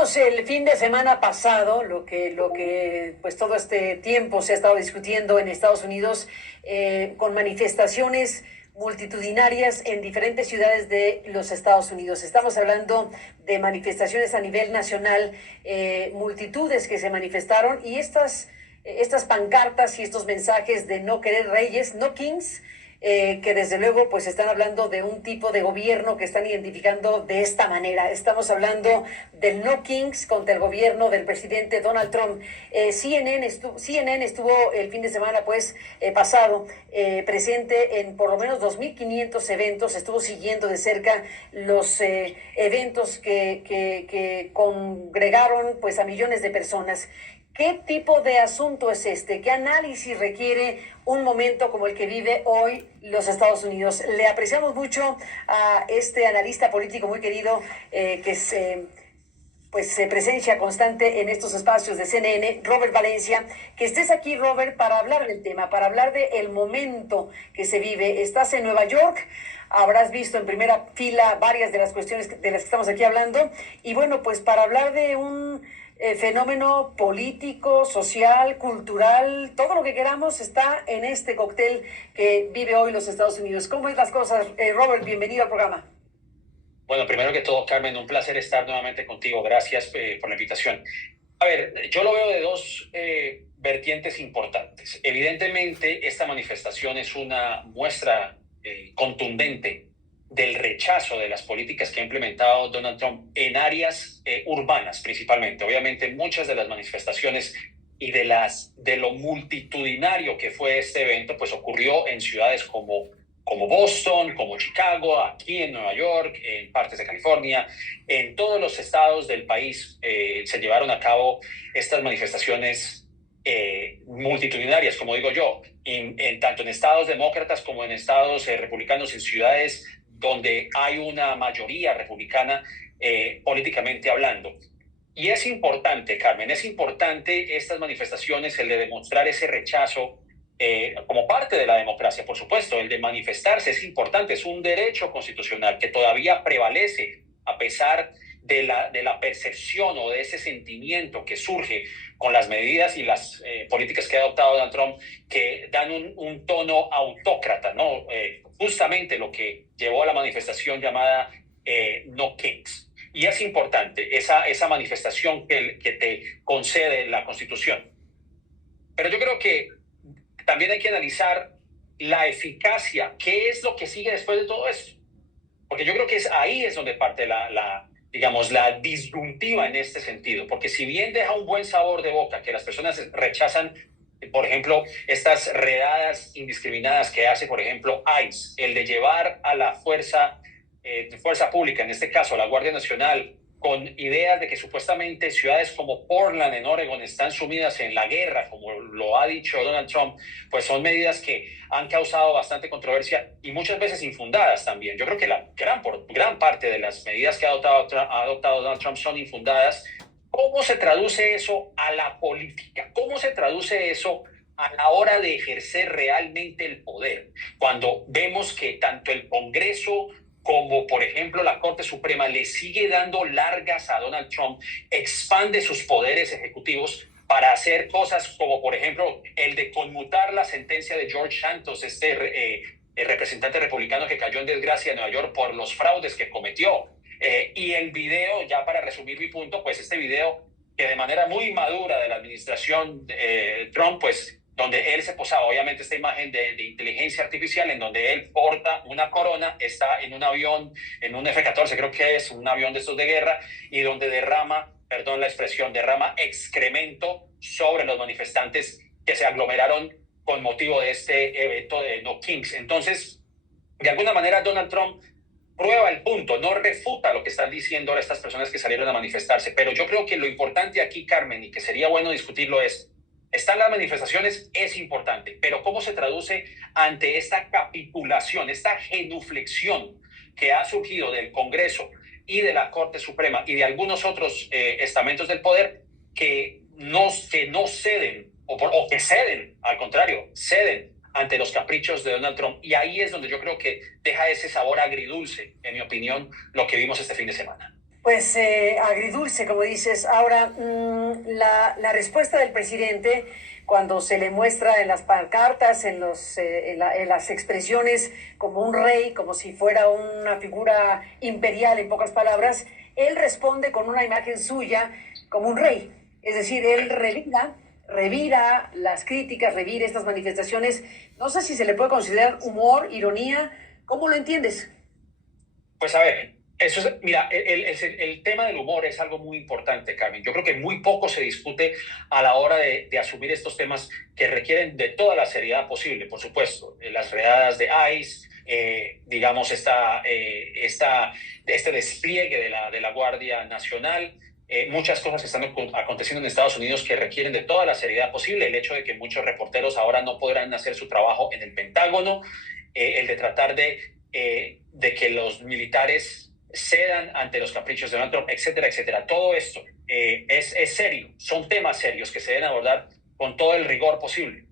Vimos el fin de semana pasado lo que pues todo este tiempo se ha estado discutiendo en Estados Unidos, con manifestaciones multitudinarias en diferentes ciudades de los Estados Unidos. Estamos hablando de manifestaciones a nivel nacional, multitudes que se manifestaron, y estas pancartas y estos mensajes de no querer reyes, no kings, que desde luego pues están hablando de un tipo de gobierno que están identificando de esta manera. Estamos hablando del No Kings contra el gobierno del presidente Donald Trump. CNN estuvo el fin de semana pasado, presente en por lo menos 2.500 eventos. Estuvo siguiendo de cerca los eventos que congregaron pues a millones de personas. ¿Qué tipo de asunto es este? ¿Qué análisis requiere un momento como el que vive hoy los Estados Unidos? Le apreciamos mucho a este analista político muy querido, que se presencia constante en estos espacios de CNN, Robert Valencia. Que estés aquí, Robert, para hablar del tema, para hablar del momento que se vive. Estás en Nueva York, habrás visto en primera fila varias de las cuestiones de las que estamos aquí hablando. Y bueno, pues para hablar de un fenómeno político, social, cultural, todo lo que queramos está en este cóctel que vive hoy los Estados Unidos. ¿Cómo es las cosas? Robert, bienvenido al programa. Bueno, primero que todo, Carmen, un placer estar nuevamente contigo. Gracias por la invitación. A ver, yo lo veo de dos vertientes importantes. Evidentemente, esta manifestación es una muestra contundente del rechazo de las políticas que ha implementado Donald Trump en áreas urbanas principalmente. Obviamente, muchas de las manifestaciones y de lo multitudinario que fue este evento, pues ocurrió en ciudades como Boston, como Chicago, aquí en Nueva York, en partes de California. En todos los estados del país se llevaron a cabo estas manifestaciones multitudinarias, como digo yo, tanto en estados demócratas como en estados republicanos, en ciudades donde hay una mayoría republicana políticamente hablando. Y es importante, Carmen, es importante estas manifestaciones, el de demostrar ese rechazo como parte de la democracia, por supuesto. El de manifestarse es importante, es un derecho constitucional que todavía prevalece a pesar de la percepción o de ese sentimiento que surge con las medidas y las políticas que ha adoptado Donald Trump, que dan un tono autócrata, ¿no? Justamente lo que llevó a la manifestación llamada No Kings. Y es importante esa manifestación que te concede la Constitución. Pero yo creo que también hay que analizar la eficacia. ¿Qué es lo que sigue después de todo esto? Porque yo creo que ahí es donde parte la disyuntiva en este sentido. Porque si bien deja un buen sabor de boca, que las personas rechazan, por ejemplo, estas redadas indiscriminadas que hace, por ejemplo, ICE, el de llevar a la fuerza pública, en este caso la Guardia Nacional, con ideas de que supuestamente ciudades como Portland en Oregon están sumidas en la guerra, como lo ha dicho Donald Trump, pues son medidas que han causado bastante controversia y muchas veces infundadas también. Yo creo que la gran parte de las medidas que ha adoptado Donald Trump son infundadas. ¿Cómo se traduce eso a la política? ¿Cómo se traduce eso a la hora de ejercer realmente el poder? Cuando vemos que tanto el Congreso como por ejemplo la Corte Suprema le sigue dando largas a Donald Trump, expande sus poderes ejecutivos para hacer cosas como por ejemplo el de conmutar la sentencia de George Santos, el representante republicano que cayó en desgracia en Nueva York por los fraudes que cometió. Y el video, ya para resumir mi punto, pues este video que de manera muy madura de la administración Trump, pues donde él se posaba, obviamente esta imagen de inteligencia artificial en donde él porta una corona, está en un avión, en un F-14, creo que es un avión de estos de guerra, y donde derrama excremento sobre los manifestantes que se aglomeraron con motivo de este evento de No Kings. Entonces, de alguna manera Donald Trump prueba el punto, no refuta lo que están diciendo ahora estas personas que salieron a manifestarse. Pero yo creo que lo importante aquí, Carmen, y que sería bueno discutirlo están las manifestaciones, es importante, pero ¿cómo se traduce ante esta capitulación, esta genuflexión que ha surgido del Congreso y de la Corte Suprema y de algunos otros estamentos del poder que no ceden o que ceden, al contrario, ceden ante los caprichos de Donald Trump? Y ahí es donde yo creo que deja ese sabor agridulce, en mi opinión, lo que vimos este fin de semana. Pues agridulce, como dices. Ahora, la respuesta del presidente cuando se le muestra en las pancartas, en las expresiones como un rey, como si fuera una figura imperial, en pocas palabras, él responde con una imagen suya como un rey. Es decir, él revira las críticas, revira estas manifestaciones. No sé si se le puede considerar humor, ironía. ¿Cómo lo entiendes? Pues a ver, eso es, mira, el tema del humor es algo muy importante, Carmen. Yo creo que muy poco se discute a la hora de asumir estos temas que requieren de toda la seriedad posible, por supuesto. Las redadas de ICE, digamos, este despliegue de la Guardia Nacional, muchas cosas que están aconteciendo en Estados Unidos que requieren de toda la seriedad posible. El hecho de que muchos reporteros ahora no podrán hacer su trabajo en el Pentágono, el de tratar de que los militares cedan ante los caprichos de Donald Trump, etcétera, etcétera. Todo esto es serio, son temas serios que se deben abordar con todo el rigor posible.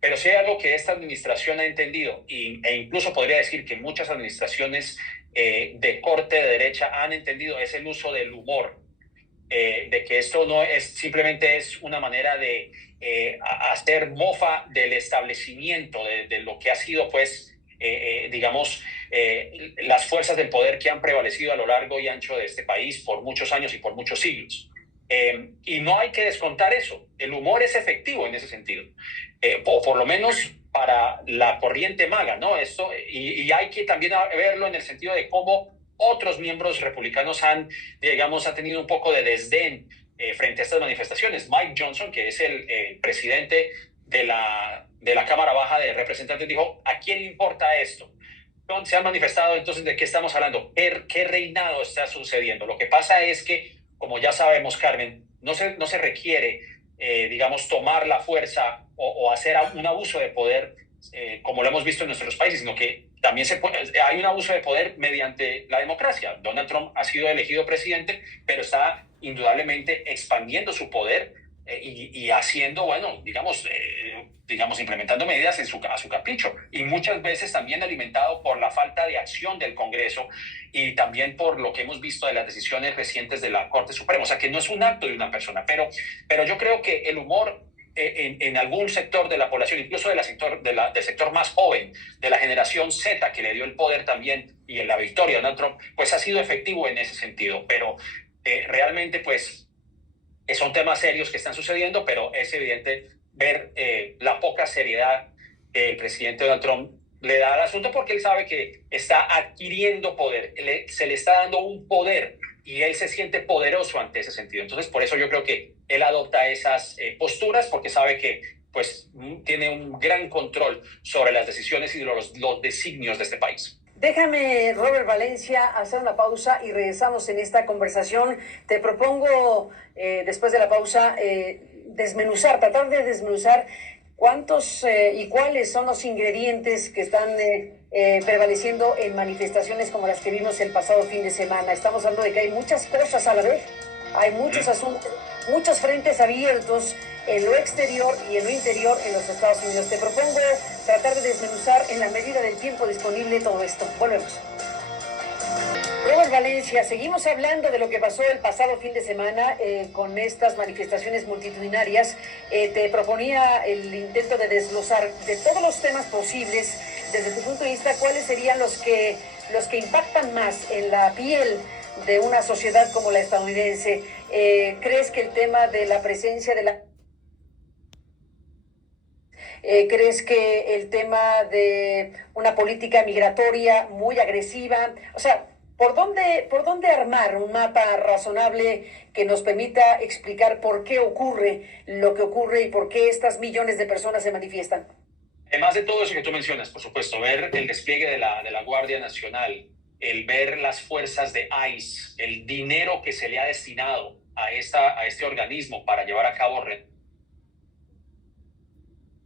Pero si hay algo que esta administración ha entendido, e incluso podría decir que muchas administraciones de corte de derecha han entendido, es el uso del humor, de que esto no es simplemente es una manera de hacer mofa del establecimiento, de lo que ha sido, pues, digamos, las fuerzas del poder que han prevalecido a lo largo y ancho de este país por muchos años y por muchos siglos. Y no hay que descontar eso. El humor es efectivo en ese sentido, por lo menos para la corriente maga, ¿no? Esto, y hay que también verlo en el sentido de cómo otros miembros republicanos digamos, han tenido un poco de desdén frente a estas manifestaciones. Mike Johnson, que es el presidente de la Cámara Baja de Representantes, dijo: ¿a quién le importa esto? Se han manifestado, entonces, ¿de qué estamos hablando? ¿Qué reinado está sucediendo? Lo que pasa es que, como ya sabemos, Carmen, no se requiere, digamos, tomar la fuerza o hacer un abuso de poder, como lo hemos visto en nuestros países, sino que también hay un abuso de poder mediante la democracia. Donald Trump ha sido elegido presidente, pero está indudablemente expandiendo su poder y haciendo, bueno, digamos, implementando medidas a su capricho, y muchas veces también alimentado por la falta de acción del Congreso y también por lo que hemos visto de las decisiones recientes de la Corte Suprema. O sea, que no es un acto de una persona, pero yo creo que el humor en algún sector de la población, incluso del sector más joven, de la generación Z, que le dio el poder también y en la victoria de Donald Trump, pues ha sido efectivo en ese sentido. Pero realmente, pues, son temas serios que están sucediendo, pero es evidente ver la poca seriedad que el presidente Donald Trump le da al asunto, porque él sabe que está adquiriendo poder, se le está dando un poder y él se siente poderoso ante ese sentido. Entonces, por eso yo creo que él adopta esas posturas, porque sabe que, pues, tiene un gran control sobre las decisiones y los designios de este país. Déjame, Robert Valencia, hacer una pausa y regresamos en esta conversación. Te propongo, después de la pausa, tratar de desmenuzar cuántos y cuáles son los ingredientes que están prevaleciendo en manifestaciones como las que vimos el pasado fin de semana. Estamos hablando de que hay muchas cosas a la vez, hay muchos asuntos, muchos frentes abiertos en lo exterior y en lo interior en los Estados Unidos. Te propongo tratar de desmenuzar en la medida del tiempo disponible todo esto. Volvemos. Robert Valencia, seguimos hablando de lo que pasó el pasado fin de semana con estas manifestaciones multitudinarias. Te proponía el intento de desglosar de todos los temas posibles, desde tu punto de vista, cuáles serían los que impactan más en la piel de una sociedad como la estadounidense. ¿Crees que el tema de la presencia de la... ¿Crees que el tema de una política migratoria muy agresiva? O sea, ¿por dónde armar un mapa razonable que nos permita explicar por qué ocurre lo que ocurre y por qué estas millones de personas se manifiestan? Además de todo eso que tú mencionas, por supuesto, ver el despliegue de la Guardia Nacional, el ver las fuerzas de ICE, el dinero que se le ha destinado a este organismo para llevar a cabo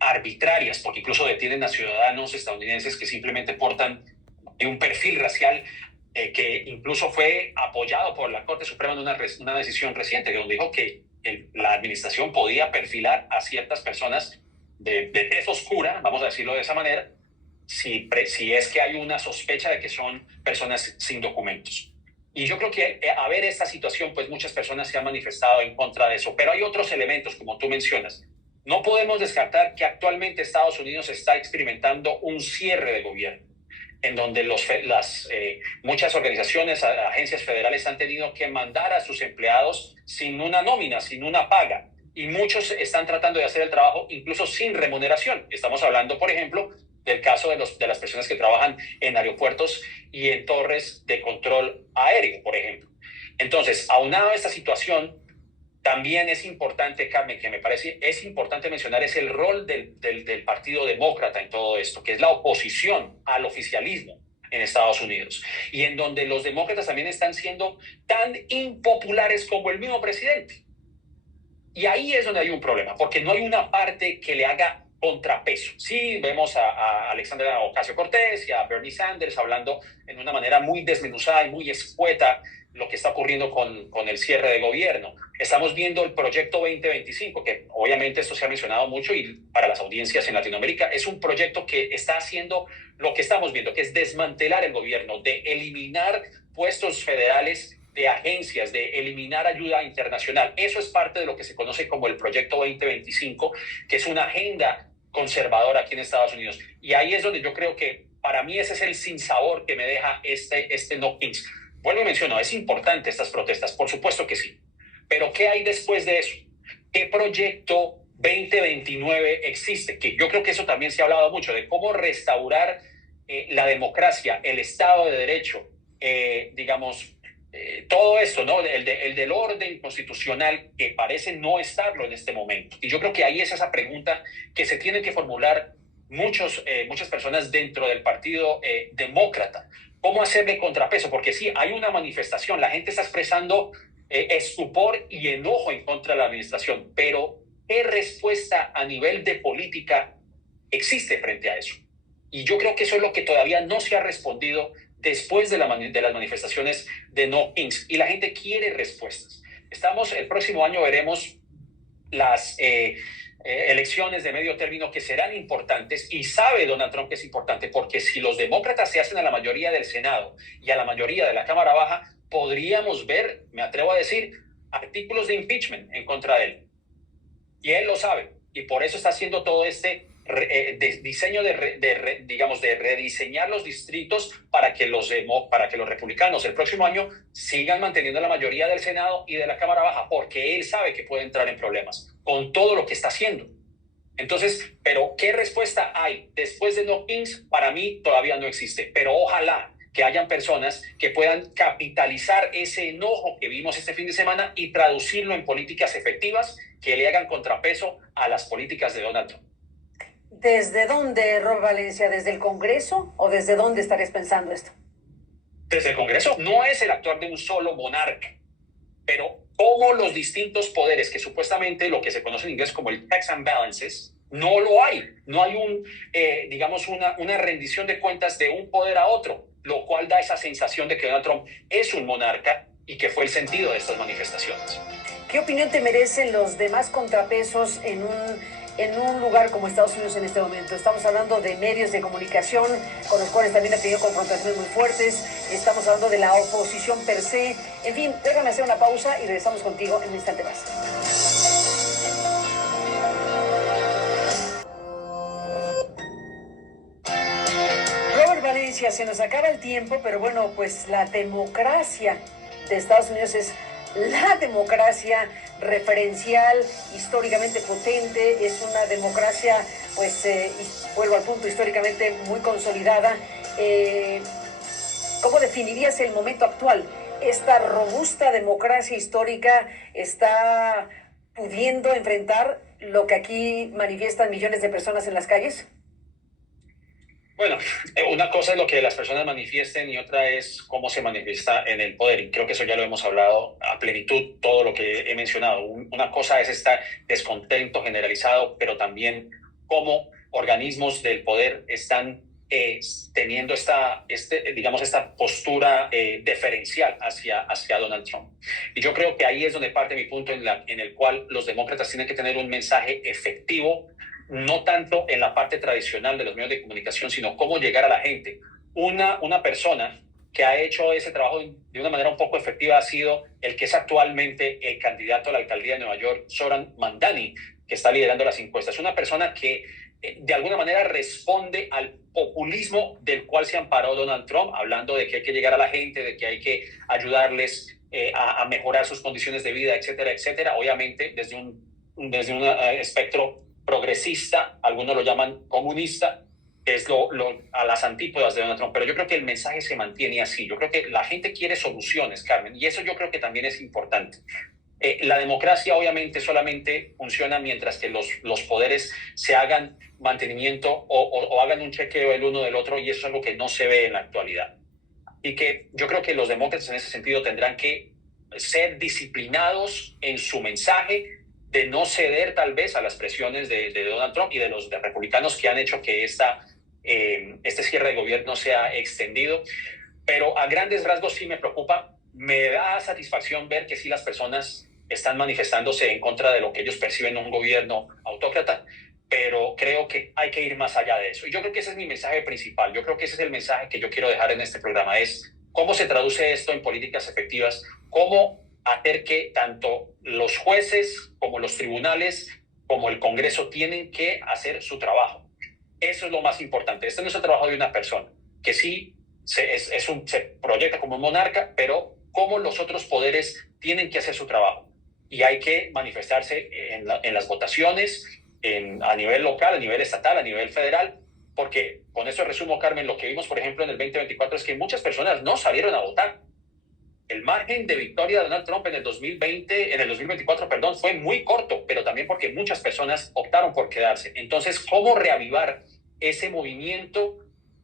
arbitrarias, porque incluso detienen a ciudadanos estadounidenses que simplemente portan un perfil racial que incluso fue apoyado por la Corte Suprema en una decisión reciente, donde dijo que la administración podía perfilar a ciertas personas de tez oscura, vamos a decirlo de esa manera, si es que hay una sospecha de que son personas sin documentos. Y yo creo que a ver esta situación, pues muchas personas se han manifestado en contra de eso. Pero hay otros elementos, como tú mencionas. No podemos descartar que actualmente Estados Unidos está experimentando un cierre de gobierno, en donde muchas organizaciones, agencias federales han tenido que mandar a sus empleados sin una nómina, sin una paga. Y muchos están tratando de hacer el trabajo incluso sin remuneración. Estamos hablando, por ejemplo, del caso de las personas que trabajan en aeropuertos y en torres de control aéreo, por ejemplo. Entonces, aunado a esta situación, también es importante, Carmen, que me parece es importante mencionar, es el rol del Partido Demócrata en todo esto, que es la oposición al oficialismo en Estados Unidos, y en donde los demócratas también están siendo tan impopulares como el mismo presidente. Y ahí es donde hay un problema, porque no hay una parte que le haga contrapeso. Sí, vemos a Alexandria Ocasio-Cortez y a Bernie Sanders hablando en una manera muy desmenuzada y muy escueta lo que está ocurriendo con el cierre de gobierno. Estamos viendo el proyecto 2025, que obviamente esto se ha mencionado mucho y para las audiencias en Latinoamérica es un proyecto que está haciendo lo que estamos viendo, que es desmantelar el gobierno, de eliminar puestos federales, de agencias, de eliminar ayuda internacional. Eso es parte de lo que se conoce como el Proyecto 2025, que es una agenda conservadora aquí en Estados Unidos. Y ahí es donde yo creo que para mí ese es el sinsabor que me deja este no Kings. Vuelvo y menciono, es importante estas protestas, por supuesto que sí. Pero ¿qué hay después de eso? ¿Qué proyecto 2029 existe? Que yo creo que eso también se ha hablado mucho, de cómo restaurar la democracia, el Estado de Derecho, digamos, todo esto, ¿no? El del orden constitucional, que parece no estarlo en este momento. Y yo creo que ahí es esa pregunta que se tiene que formular muchas personas dentro del partido demócrata. ¿Cómo hacerle contrapeso? Porque sí, hay una manifestación, la gente está expresando estupor y enojo en contra de la administración, pero ¿qué respuesta a nivel de política existe frente a eso? Y yo creo que eso es lo que todavía no se ha respondido después de las manifestaciones de No Kings, y la gente quiere respuestas. El próximo año veremos las elecciones de medio término, que serán importantes, y sabe Donald Trump que es importante, porque si los demócratas se hacen a la mayoría del Senado y a la mayoría de la Cámara Baja, podríamos ver, me atrevo a decir, artículos de impeachment en contra de él. Y él lo sabe, y por eso está haciendo todo este diseño digamos, de rediseñar los distritos para que los republicanos el próximo año sigan manteniendo la mayoría del Senado y de la Cámara Baja, porque él sabe que puede entrar en problemas con todo lo que está haciendo. Entonces, pero ¿qué respuesta hay después de No Kings? Para mí todavía no existe, pero ojalá que hayan personas que puedan capitalizar ese enojo que vimos este fin de semana y traducirlo en políticas efectivas que le hagan contrapeso a las políticas de Donald Trump. ¿Desde dónde, Rob Valencia? ¿Desde el Congreso o desde dónde estarías pensando esto? Desde el Congreso. No es el actuar de un solo monarca, pero como los distintos poderes, que supuestamente lo que se conoce en inglés como el checks and balances, no lo hay. No hay digamos, una rendición de cuentas de un poder a otro, lo cual da esa sensación de que Donald Trump es un monarca, y que fue el sentido de estas manifestaciones. ¿Qué opinión te merecen los demás contrapesos en un lugar como Estados Unidos en este momento? Estamos hablando de medios de comunicación con los cuales también ha tenido confrontaciones muy fuertes. Estamos hablando de la oposición per se. En fin, déjame hacer una pausa y regresamos contigo en un instante más. Robert Valencia, se nos acaba el tiempo, pero bueno, pues la democracia de Estados Unidos es la democracia referencial, históricamente potente, es una democracia, pues, vuelvo al punto, históricamente muy consolidada. ¿Cómo definirías el momento actual? ¿Esta robusta democracia histórica está pudiendo enfrentar lo que aquí manifiestan millones de personas en las calles? Bueno, una cosa es lo que las personas manifiesten y otra es cómo se manifiesta en el poder. Y creo que eso ya lo hemos hablado a plenitud, todo lo que he mencionado. Una cosa es este descontento generalizado, pero también cómo organismos del poder están teniendo digamos, esta postura deferencial hacia Donald Trump. Y yo creo que ahí es donde parte mi punto, en el cual los demócratas tienen que tener un mensaje efectivo, no tanto en la parte tradicional de los medios de comunicación, sino cómo llegar a la gente. Una persona que ha hecho ese trabajo de una manera un poco efectiva ha sido el que es actualmente el candidato a la alcaldía de Nueva York, Zoran Mandani, que está liderando las encuestas. Una persona que de alguna manera responde al populismo del cual se amparó Donald Trump, hablando de que hay que llegar a la gente, de que hay que ayudarles a mejorar sus condiciones de vida, etcétera, etcétera. Obviamente desde un espectro progresista, algunos lo llaman comunista, que es a las antípodas de Donald Trump, pero yo creo que el mensaje se mantiene así. Yo creo que la gente quiere soluciones, Carmen, y eso yo creo que también es importante. La democracia obviamente solamente funciona mientras que los poderes se hagan mantenimiento o hagan un chequeo el uno del otro, y eso es algo que no se ve en la actualidad. Y que yo creo que los demócratas en ese sentido tendrán que ser disciplinados en su mensaje, de no ceder tal vez a las presiones de Donald Trump y de los republicanos que han hecho que este cierre de gobierno sea extendido. Pero a grandes rasgos sí me preocupa. Me da satisfacción ver que sí las personas están manifestándose en contra de lo que ellos perciben un gobierno autócrata, pero creo que hay que ir más allá de eso. Y yo creo que ese es mi mensaje principal. Yo creo que ese es el mensaje que yo quiero dejar en este programa, es cómo se traduce esto en políticas efectivas, cómo hacer que tanto los jueces como los tribunales como el Congreso tienen que hacer su trabajo. Eso es lo más importante. Este no es el trabajo de una persona, que sí se proyecta como un monarca, pero cómo los otros poderes tienen que hacer su trabajo. Y hay que manifestarse en las votaciones, a nivel local, a nivel estatal, a nivel federal, porque con eso resumo, Carmen, lo que vimos, por ejemplo, en el 2024 es que muchas personas no salieron a votar. El margen de victoria de Donald Trump en el 2024, perdón, fue muy corto, pero también porque muchas personas optaron por quedarse. Entonces, ¿cómo reavivar ese movimiento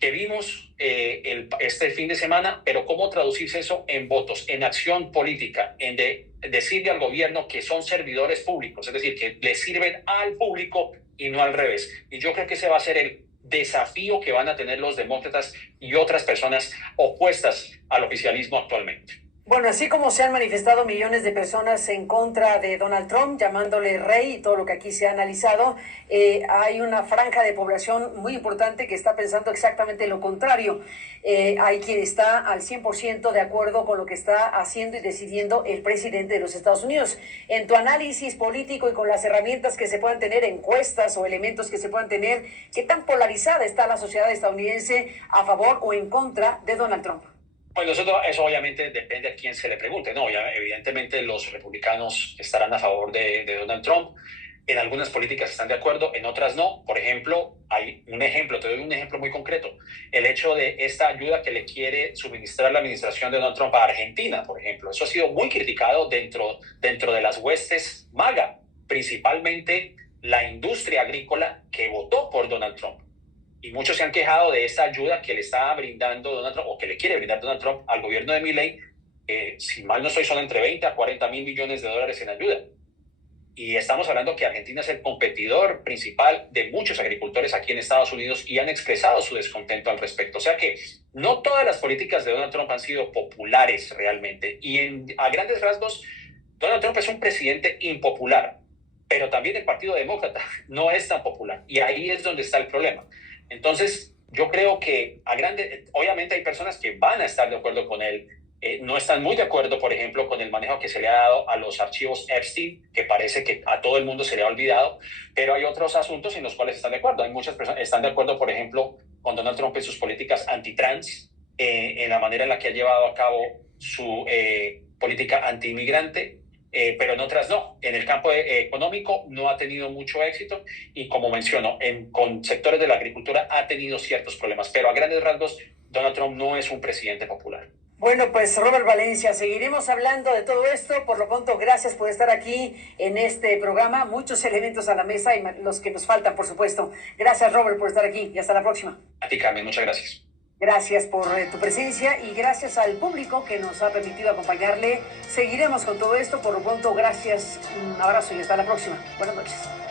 que vimos este fin de semana, pero cómo traducirse eso en votos, en acción política, en decirle al gobierno que son servidores públicos, es decir, que le sirven al público y no al revés? Y yo creo que ese va a ser el desafío que van a tener los demócratas y otras personas opuestas al oficialismo actualmente. Bueno, así como se han manifestado millones de personas en contra de Donald Trump, llamándole rey y todo lo que aquí se ha analizado, hay una franja de población muy importante que está pensando exactamente lo contrario. Hay quien está al 100% de acuerdo con lo que está haciendo y decidiendo el presidente de los Estados Unidos. En tu análisis político y con las herramientas que se puedan tener, encuestas o elementos que se puedan tener, ¿qué tan polarizada está la sociedad estadounidense a favor o en contra de Donald Trump? Bueno, eso obviamente depende a quién se le pregunte, ¿no? Evidentemente los republicanos estarán a favor de Donald Trump. En algunas políticas están de acuerdo, en otras no. Por ejemplo, te doy un ejemplo muy concreto. El hecho de esta ayuda que le quiere suministrar la administración de Donald Trump a Argentina, por ejemplo. Eso ha sido muy criticado dentro de las huestes MAGA, principalmente la industria agrícola que votó por Donald Trump. Y muchos se han quejado de esta ayuda que le está brindando Donald Trump, o que le quiere brindar Donald Trump al gobierno de Milei. Si mal no estoy, son entre 20 a 40 mil millones de dólares en ayuda. Y estamos hablando que Argentina es el competidor principal de muchos agricultores aquí en Estados Unidos y han expresado su descontento al respecto. O sea que no todas las políticas de Donald Trump han sido populares realmente. Y a grandes rasgos, Donald Trump es un presidente impopular, pero también el Partido Demócrata no es tan popular. Y ahí es donde está el problema. Entonces, yo creo que obviamente hay personas que van a estar de acuerdo con él, no están muy de acuerdo, por ejemplo, con el manejo que se le ha dado a los archivos Epstein, que parece que a todo el mundo se le ha olvidado, pero hay otros asuntos en los cuales están de acuerdo. Hay muchas personas que están de acuerdo, por ejemplo, con Donald Trump en sus políticas antitrans, en la manera en la que ha llevado a cabo su política antiinmigrante, pero en otras no. En el campo económico no ha tenido mucho éxito y, como menciono, con sectores de la agricultura ha tenido ciertos problemas, pero a grandes rasgos Donald Trump no es un presidente popular. Bueno, pues Robert Valencia, seguiremos hablando de todo esto. Por lo pronto, gracias por estar aquí en este programa. Muchos elementos a la mesa y los que nos faltan, por supuesto. Gracias, Robert, por estar aquí y hasta la próxima. A ti, Carmen, muchas gracias. Gracias por tu presencia y gracias al público que nos ha permitido acompañarle. Seguiremos con todo esto. Por lo pronto, gracias, un abrazo y hasta la próxima. Buenas noches.